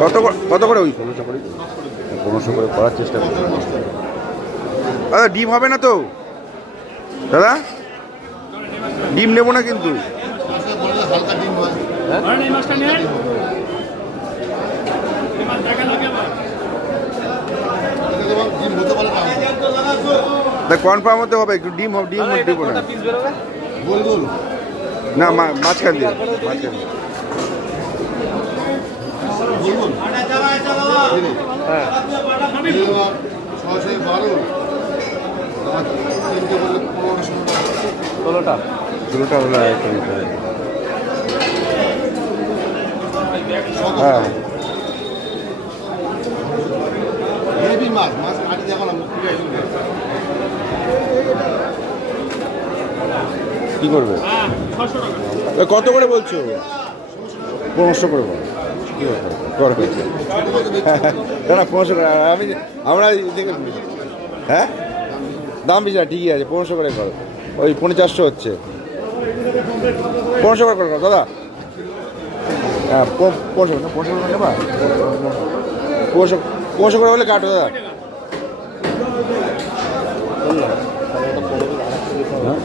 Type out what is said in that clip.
কত করে ওই 1600 করে 1500 করে করার চেষ্টা করছি। দাদা ডিম হবে না তো দাদা? ডিম নেবো না কিন্তু। হালকা ডিম হয়। ডিম হতে পারে না। কনফার্ম হতে হবে একটু ডিম হবে, ডিম দেবো না। গোল গোল না মাঝখান দিয়ে মাঝখান দিয়ে। হ্যাঁ 612 ষোলোটা হলো একটা বিষয়। হ্যাঁ হেভি মাছ মাছ কাটি দেখো না কি করবে? কত করে বলছো? 1500 করে বল। কি করবে? না 1500 করে আমরা দেখে। হ্যাঁ দাম বেশি না, ঠিকই আছে 1500 করে করো। ওই 450 হচ্ছে, 1500 করে করো দাদা। হ্যাঁ 1500 করে নেবা, 1500 করে হলে কাটো দাদা। হ্যাঁ